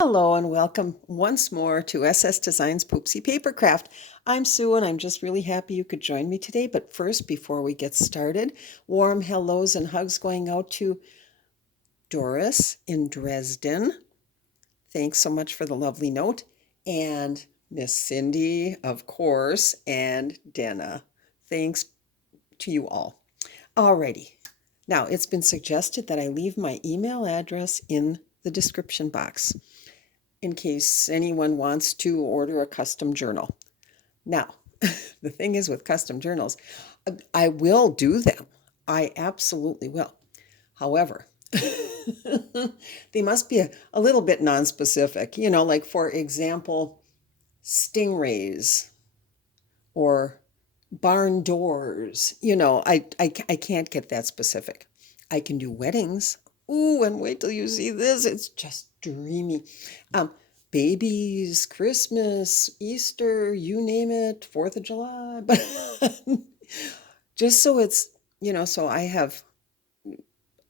Hello and welcome once more to SS Designs Poopsie Papercraft. I'm Sue and I'm just really happy you could join me today. But first, before we get started, warm hellos and hugs going out to Doris in Dresden. Thanks so much for the lovely note. And Miss Cindy, of course, and Dana. Thanks to you all. Alrighty. Now, it's been suggested that I leave my email address in the description box in case anyone wants to order a custom journal. Now, the thing is with custom journals, I will do them. I absolutely will. However, they must be a little bit non-specific, like for example, stingrays or barn doors. I can't get that specific. I can do weddings. Ooh, and wait till you see this. It's just dreamy. Babies, Christmas, Easter, you name it, 4th of July. But just so it's, so I have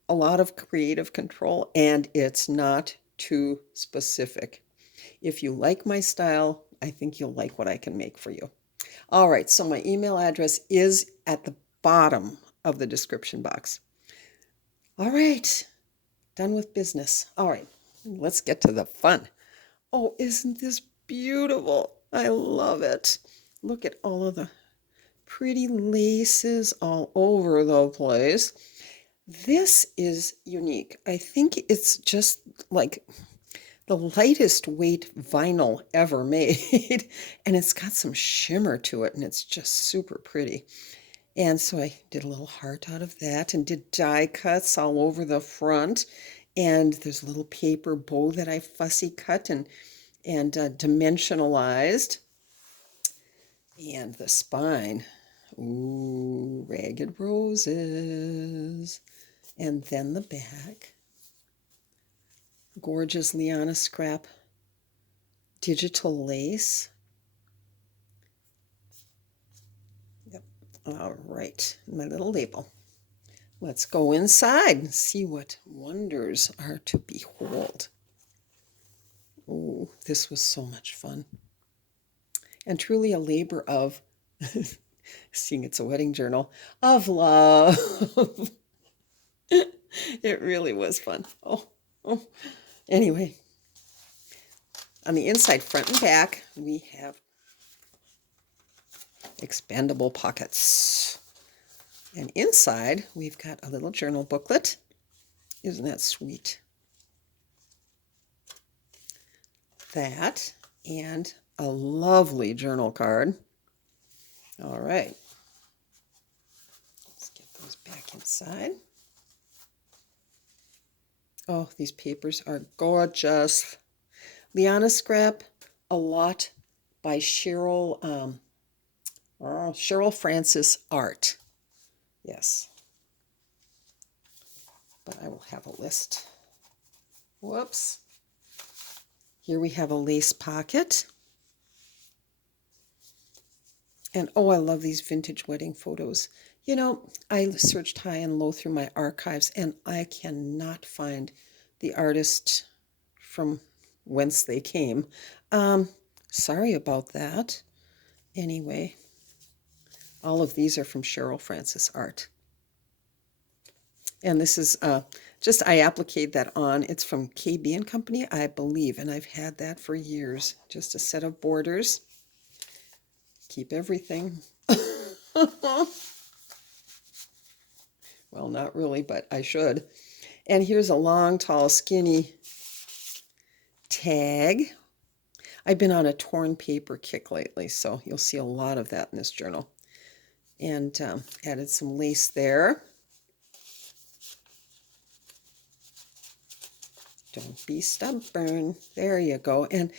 a lot of creative control and it's not too specific. If you like my style, I think you'll like what I can make for you. All right, so my email address is at the bottom of the description box. All right, done with business. All right, let's get to the fun. Oh, isn't this beautiful? I love it. Look at all of the pretty laces all over the place. This is unique. I think it's just like the lightest weight vinyl ever made. And it's got some shimmer to it, and it's just super pretty. And so I did a little heart out of that and did die cuts all over the front. And there's a little paper bow that I fussy cut and dimensionalized. And the spine, ooh, ragged roses. And then the back, gorgeous LianaScrap digital lace. Yep. All right, my little label. Let's go inside and see what wonders are to behold. Oh, this was so much fun. And truly a labor of, seeing it's a wedding journal, of love. It really was fun. Oh. Anyway, on the inside, front and back, we have expandable pockets. And inside, we've got a little journal booklet. Isn't that sweet? That and a lovely journal card. All right. Let's get those back inside. Oh, these papers are gorgeous. LianaScrap, a lot by CherylFrancisART. Yes. But I will have a list. Whoops. Here we have a lace pocket. And oh, I love these vintage wedding photos. I searched high and low through my archives and I cannot find the artist from whence they came. Sorry about that. Anyway, all of these are from CherylFrancisART. And this is just, I appliqued that on. It's from KB and Company, I believe, and I've had that for years. Just a set of borders. Keep everything. Well, not really, but I should. And here's a long, tall, skinny tag. I've been on a torn paper kick lately, so you'll see a lot of that in this journal. And added some lace there. Don't be stubborn. There you go. And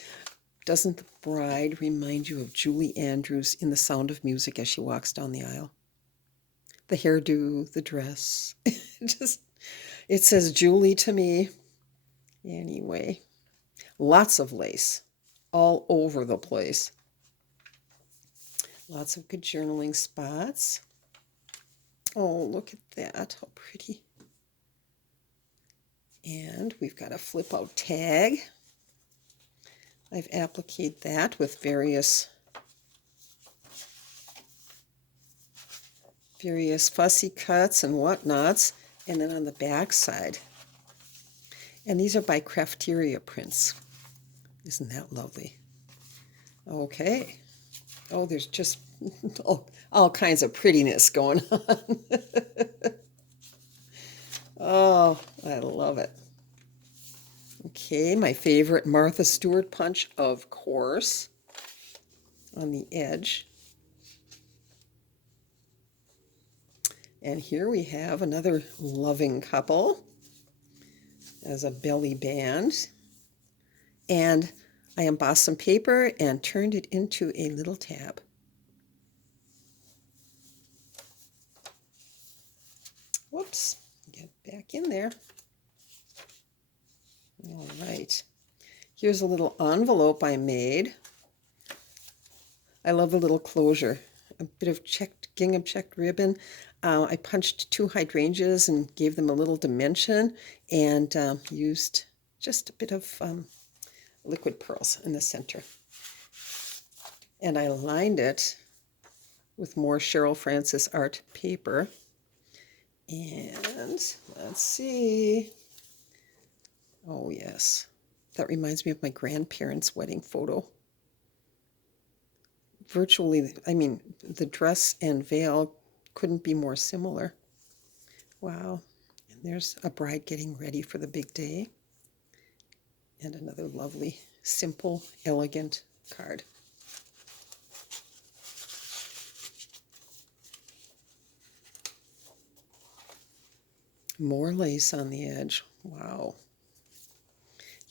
doesn't the bride remind you of Julie Andrews in The Sound of Music as she walks down the aisle? The hairdo, the dress. It says Julie to me. Anyway, lots of lace all over the place. Lots of good journaling spots. Oh, look at that. How pretty. And we've got a flip out tag. I've appliqued that with various fussy cuts and whatnots, and then on the back side. And these are by CrafeteriaPrints. Isn't that lovely? Okay. Oh, there's just all kinds of prettiness going on. Oh, I love it. Okay, my favorite Martha Stewart punch, of course, on the edge. And here we have another loving couple as a belly band. And I embossed some paper and turned it into a little tab. Whoops, get back in there. All right, here's a little envelope I made. I love the little closure, a bit of gingham checked ribbon. I punched 2 hydrangeas and gave them a little dimension, and used just a bit of liquid pearls in the center. And I lined it with more CherylFrancisART paper. And let's see. Oh, yes. That reminds me of my grandparents' wedding photo. Virtually, I mean, the dress and veil couldn't be more similar. Wow. And there's a bride getting ready for the big day. And another lovely, simple, elegant card. More lace on the edge. Wow.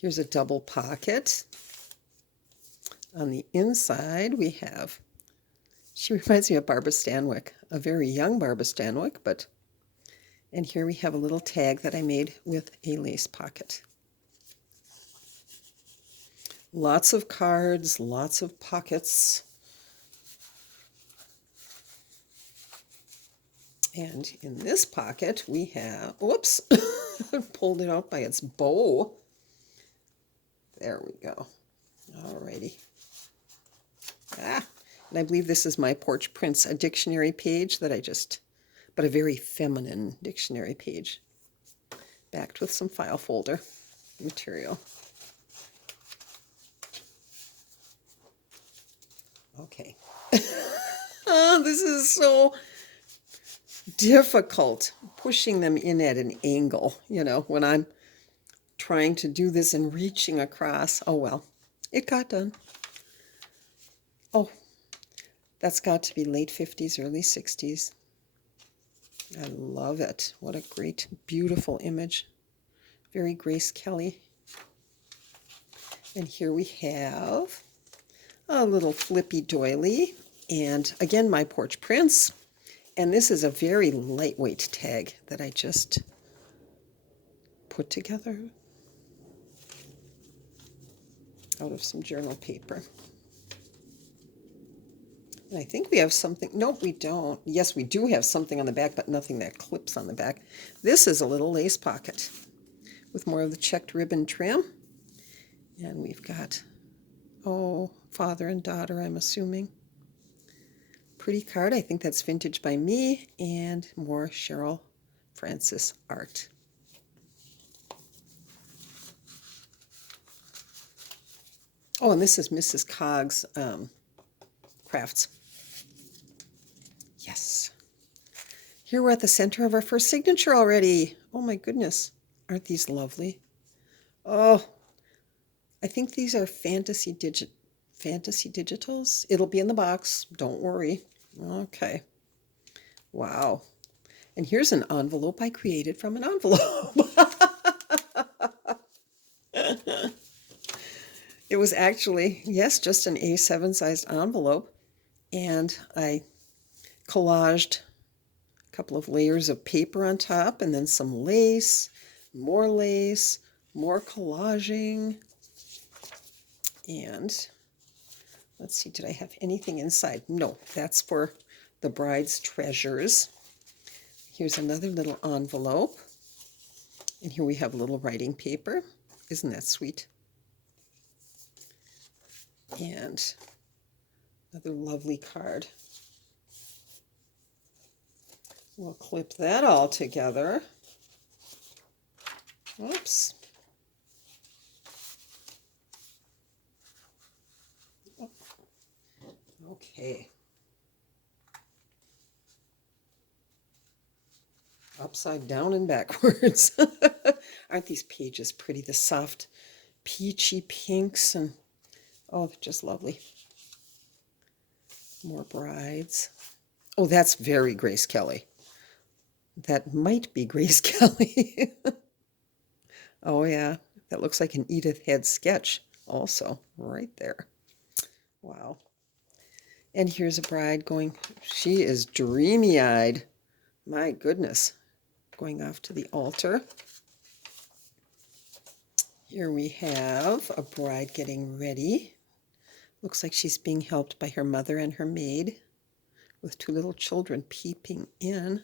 Here's a double pocket. On the inside, we have, she reminds me of Barbara Stanwyck, a very young Barbara Stanwyck, and here we have a little tag that I made with a lace pocket. Lots of cards, lots of pockets. And in this pocket, we have, whoops, pulled it out by its bow. There we go. Alrighty. And I believe this is MyPorchPrints, a dictionary page that but a very feminine dictionary page, backed with some file folder material. Okay. This is so difficult, pushing them in at an angle, when I'm trying to do this and reaching across. Oh, well, it got done. Oh, that's got to be late 50s, early 60s. I love it. What a great, beautiful image. Very Grace Kelly. And here we have a little flippy doily. And again, MyPorchPrints. And this is a very lightweight tag that I just put together out of some journal paper. And I think we have something. Nope, we don't. Yes, we do have something on the back, but nothing that clips on the back. This is a little lace pocket with more of the checked ribbon trim. And we've got, father and daughter, I'm assuming. Pretty card. I think that's Vintagebyme and more CherylFrancisART. Oh, and this is Mrs. Cog's crafts. Yes. Here we're at the center of our first signature already. Oh my goodness. Aren't these lovely? Oh, I think these are FantasyDigitals. It'll be in the box. Don't worry. Okay. Wow. And here's an envelope I created from an envelope. It was actually, yes, just an A7 sized envelope. And I collaged a couple of layers of paper on top, and then some lace, more collaging. And let's see, did I have anything inside? No, that's for the bride's treasures. Here's another little envelope. And here we have a little writing paper. Isn't that sweet? And another lovely card. We'll clip that all together. Oops. Okay. Upside down and backwards. Aren't these pages pretty? The soft peachy pinks and oh, they're just lovely. More brides. Oh, that's very Grace Kelly. That might be Grace Kelly. Oh yeah, that looks like an Edith Head sketch also right there. Wow. And here's a bride going, she is dreamy-eyed. My goodness. Going off to the altar. Here we have a bride getting ready. Looks like she's being helped by her mother and her maid with two little children peeping in.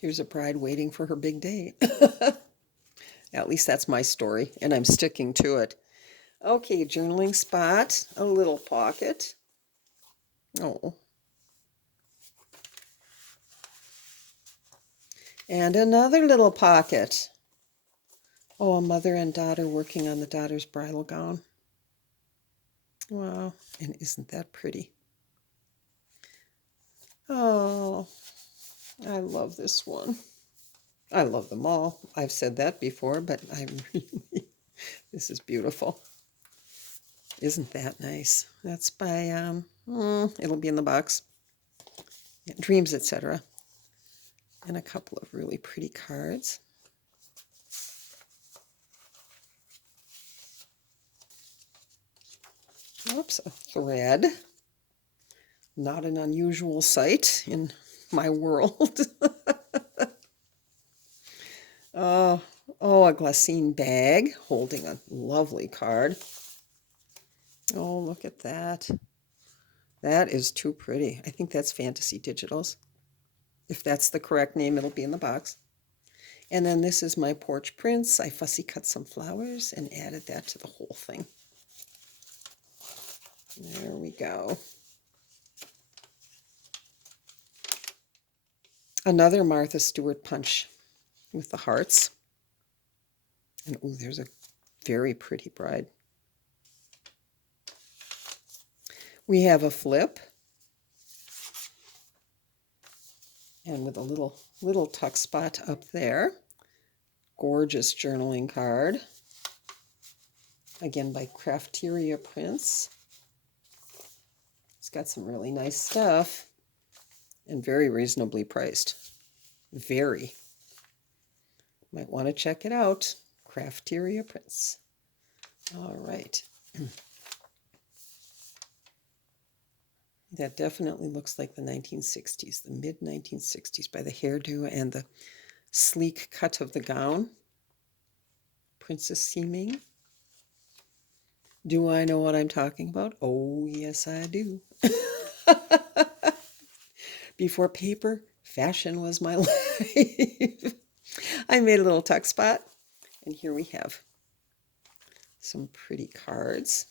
Here's a bride waiting for her big day. At least that's my story, and I'm sticking to it. Okay, journaling spot, a little pocket. Oh. And another little pocket. Oh, a mother and daughter working on the daughter's bridal gown. Wow, and isn't that pretty? Oh, I love this one. I love them all. I've said that before, but I really, this is beautiful. Isn't that nice? That's by, it'll be in the box. Yeah, DreamzEtc. And a couple of really pretty cards. Oops, a thread. Not an unusual sight in my world. Oh, a glassine bag holding a lovely card. Oh, look at that. That is too pretty. I think that's FantasyDigitals. If that's the correct name, it'll be in the box. And then this is MyPorchPrints. I fussy cut some flowers and added that to the whole thing. There we go. Another Martha Stewart punch with the hearts. And oh, there's a very pretty bride. We have a flip. And with a little tuck spot up there. Gorgeous journaling card. Again by CrafeteriaPrints. It's got some really nice stuff. And very reasonably priced. Very. Might want to check it out. CrafeteriaPrints. All right. That definitely looks like the 1960s, the mid-1960s, by the hairdo and the sleek cut of the gown. Princess seeming. Do I know what I'm talking about? Oh, yes, I do. Before paper, fashion was my life. I made a little tuck spot, and here we have some pretty cards.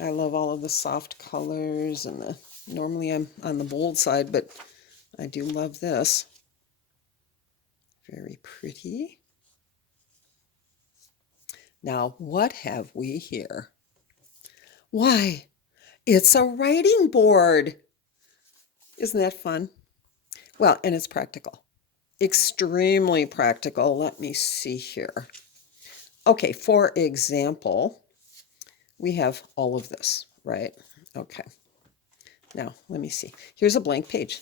I love all of the soft colors and the, normally I'm on the bold side, but I do love this. Very pretty. Now, what have we here? Why, it's a writing board. Isn't that fun? Well, and it's practical. Extremely practical. Let me see here. Okay, for example, we have all of this, right? Okay. Now, let me see. Here's a blank page.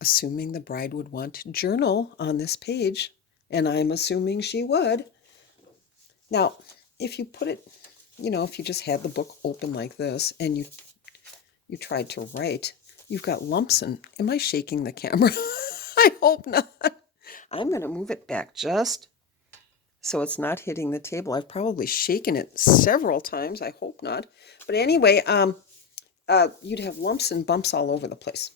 Assuming the bride would want to journal on this page, and I'm assuming she would. Now, if you put it, you know, if you just had the book open like this and you tried to write, you've got lumps and am I shaking the camera? I hope not. I'm going to move it back just so it's not hitting the table. I've probably shaken it several times. I hope not. But anyway, you'd have lumps and bumps all over the place.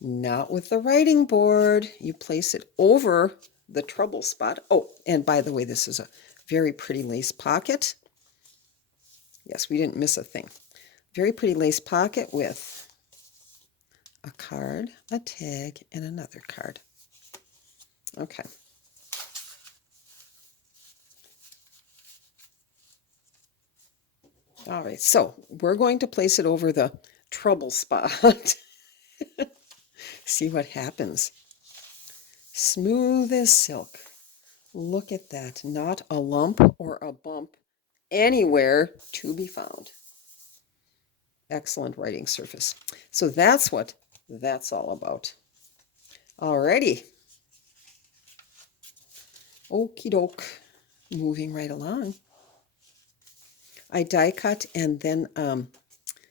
Not with the writing board. You place it over the trouble spot. Oh, and by the way, this is a very pretty lace pocket. Yes, we didn't miss a thing. Very pretty lace pocket with a card, a tag, and another card. Okay. All right, so we're going to place it over the trouble spot. See what happens. Smooth as silk. Look at that. Not a lump or a bump anywhere to be found. Excellent writing surface. So that's what that's all about. Alrighty. Okie doke. Moving right along. I die cut and then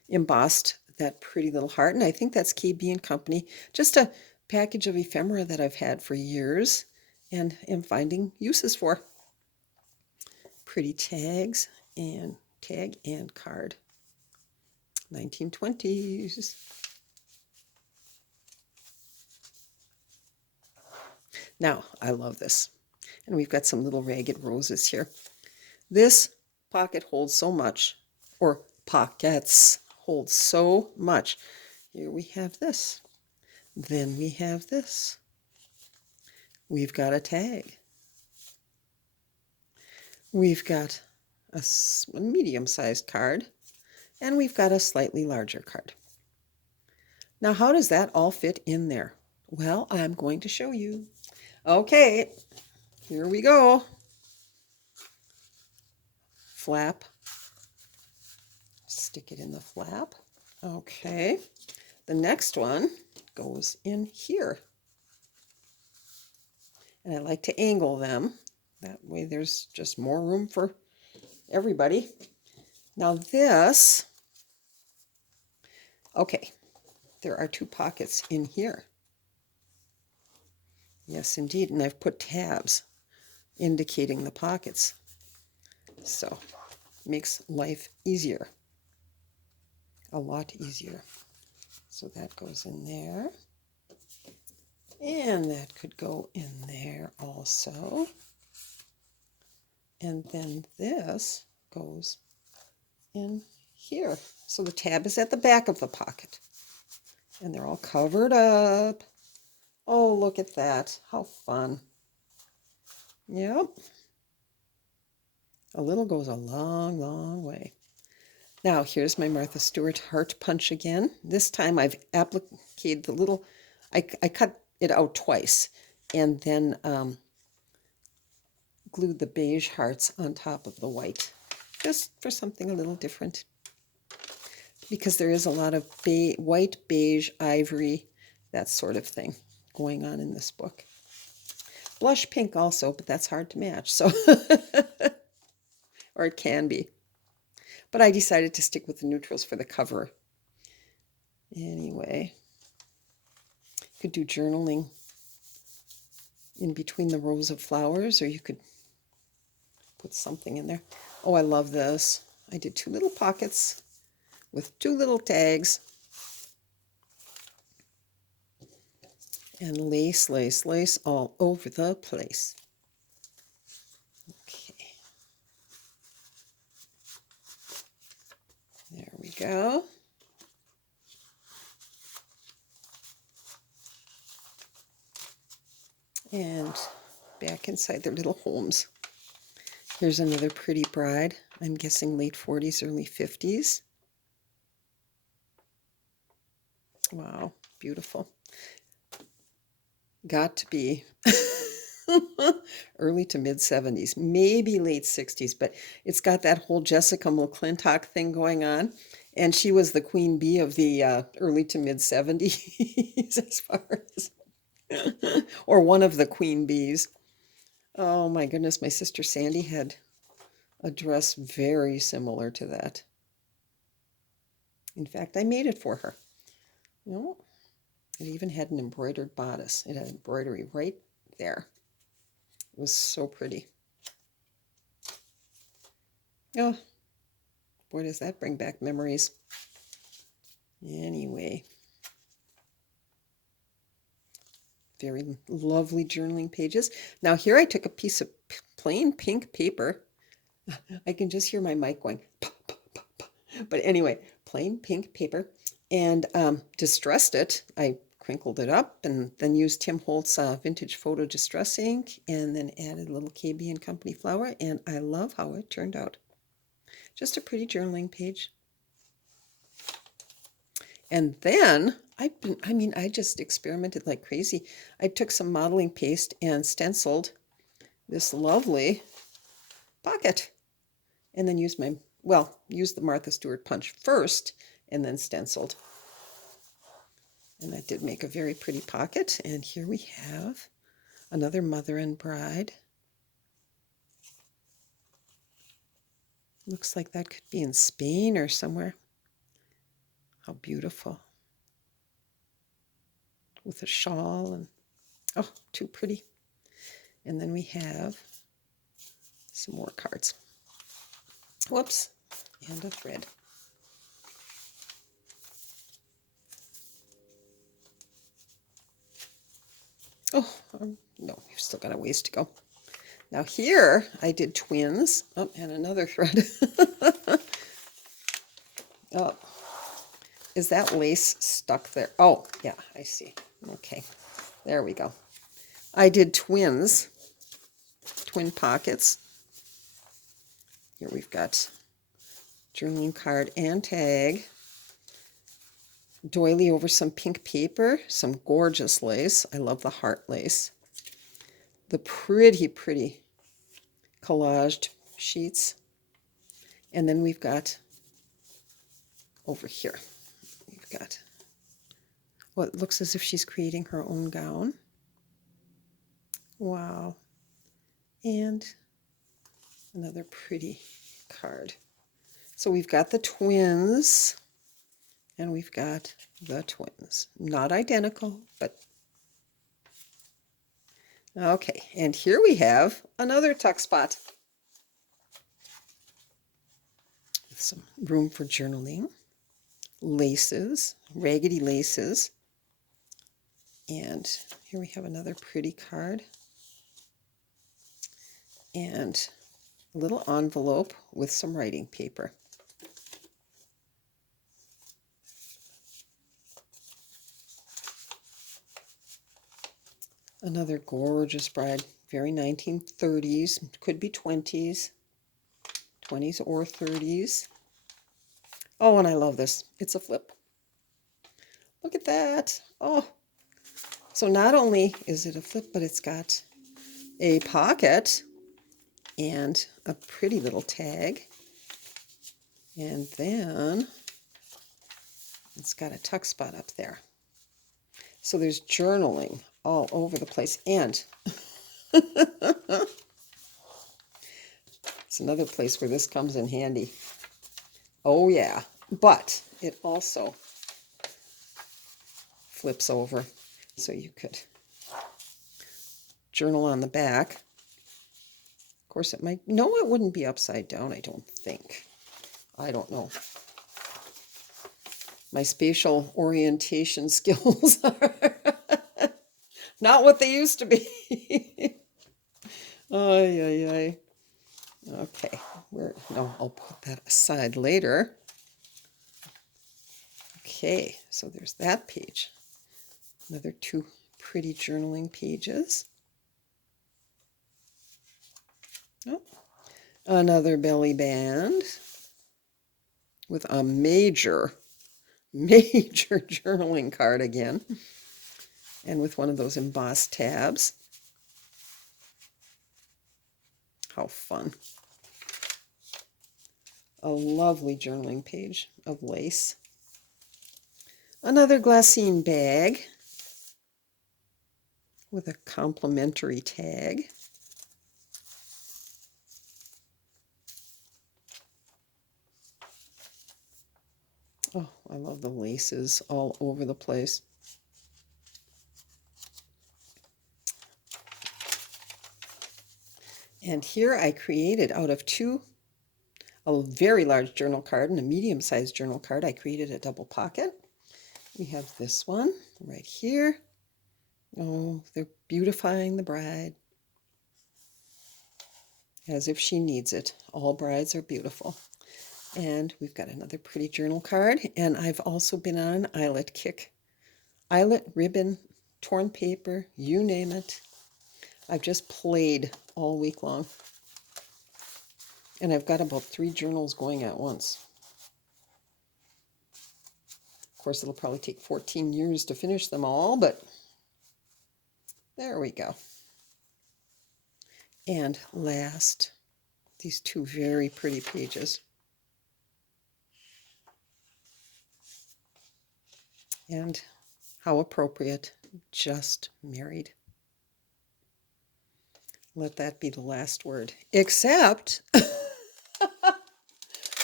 embossed that pretty little heart, and I think that's KB and Company. Just a package of ephemera that I've had for years and am finding uses for. Pretty tags and tag and card. 1920s. Now, I love this. And we've got some little ragged roses here. This pocket holds so much, or pockets hold so much. Here we have this. Then we have this. We've got a tag. We've got a medium-sized card. And we've got a slightly larger card. Now, how does that all fit in there? Well, I'm going to show you. Okay, here we go. Flap. Stick it in the flap. Okay. The next one goes in here. And I like to angle them. That way there's just more room for everybody. Now this, okay, there are two pockets in here. Yes, indeed. And I've put tabs indicating the pockets. So makes life easier. A lot easier. So that goes in there. And that could go in there also. And then this goes in here. So the tab is at the back of the pocket. And they're all covered up. Oh, look at that. How fun. Yep. A little goes a long, long way. Now, here's my Martha Stewart heart punch again. This time I've appliqued the little, I cut it out twice and then glued the beige hearts on top of the white, just for something a little different. Because there is a lot of white, beige, ivory, that sort of thing going on in this book. Blush pink also, but that's hard to match, so or it can be. But I decided to stick with the neutrals for the cover. Anyway, you could do journaling in between the rows of flowers, or you could put something in there. Oh, I love this. I did two little pockets with two little tags. And lace, lace, lace all over the place. Okay. There we go. And back inside their little homes. Here's another pretty bride. I'm guessing late 40s, early 50s. Wow, beautiful. Got to be early to mid 70s, maybe late 60s, but it's got that whole Jessica McClintock thing going on. And she was the queen bee of the early to mid 70s as far as, or one of the queen bees. Oh my goodness, my sister Sandy had a dress very similar to that. In fact, I made it for her. You know, it even had an embroidered bodice. It had embroidery right there. It was so pretty. Oh, boy, does that bring back memories. Anyway. very lovely journaling pages. Now here I took a piece of plain pink paper. I can just hear my mic going, pop, pop, pop, pop. But anyway, plain pink paper, and distressed it. I crinkled it up and then used Tim Holtz Vintage Photo Distress ink, and then added a little KB and Company flour, and I love how it turned out. Just a pretty journaling page. And then I just experimented like crazy. I took some modeling paste and stenciled this lovely pocket, and then used the Martha Stewart punch first and then stenciled. And that did make a very pretty pocket. And here we have another mother and bride. Looks like that could be in Spain or somewhere. How beautiful. With a shawl and, oh, too pretty. And then we have some more cards. Whoops, and a thread. Oh, no, we've still got a ways to go. Now here I did twins. Oh, and another thread. Oh, is that lace stuck there? Oh, yeah, I see. Okay, there we go. I did twin pockets. Here we've got journaling card and tag. Doily over some pink paper, some gorgeous lace. I love the heart lace. The pretty, pretty collaged sheets. And then we've got over here, we've got what looks as if she's creating her own gown. Wow. And another pretty card. So we've got the twins, and we've got the twins. Not identical, but okay. And here we have another tuck spot with some room for journaling, laces, raggedy laces. And here we have another pretty card and a little envelope with some writing paper. Another gorgeous bride, very 1930s, could be 20s or 30s. Oh, and I love this. It's a flip. Look at that. Oh, so not only is it a flip, but it's got a pocket and a pretty little tag. And then it's got a tuck spot up there. So there's journaling all over the place. And it's another place where this comes in handy. Oh yeah, but it also flips over, so you could journal on the back. Of course it might, no, it wouldn't be upside down, I don't think. I don't know. My spatial orientation skills are not what they used to be. Ay, ay, ay. Okay, no, I'll put that aside later. Okay, so there's that page. Another two pretty journaling pages. Oh, another belly band with a major journaling card again, and with one of those embossed tabs. How fun. A lovely journaling page of lace. Another glassine bag with a complimentary tag. Oh, I love the laces all over the place. And here I created out of two, a very large journal card and a medium-sized journal card, I created a double pocket. We have this one right here, Oh, they're beautifying the bride as if she needs it. All brides are beautiful. And we've got another pretty journal card. And I've also been on an eyelet kick. Eyelet, ribbon, torn paper, you name it. I've just played all week long. And I've got about 3 journals going at once. Of course, it'll probably take 14 years to finish them all, but there we go. And last, these 2 very pretty pages. And how appropriate, just married. Let that be the last word. Except,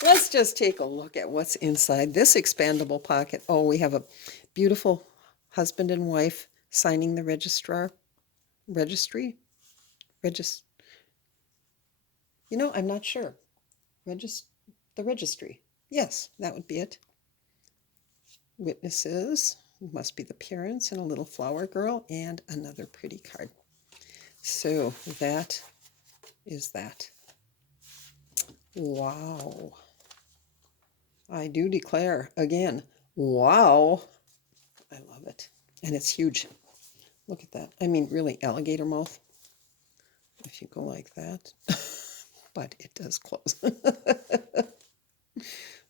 let's just take a look at what's inside this expandable pocket. Oh, we have a beautiful husband and wife signing the registry. You know, I'm not sure. The registry. Yes, that would be it. Witnesses. Must be the parents and a little flower girl and another pretty card. So that is that. Wow. I do declare again, wow. I love it. And it's huge. Look at that. I mean, really, alligator mouth. If you go like that. But it does close.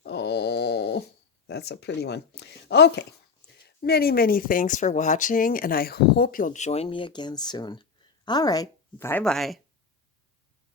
Oh, that's a pretty one. Okay. Many, many thanks for watching, and I hope you'll join me again soon. All right. Bye-bye.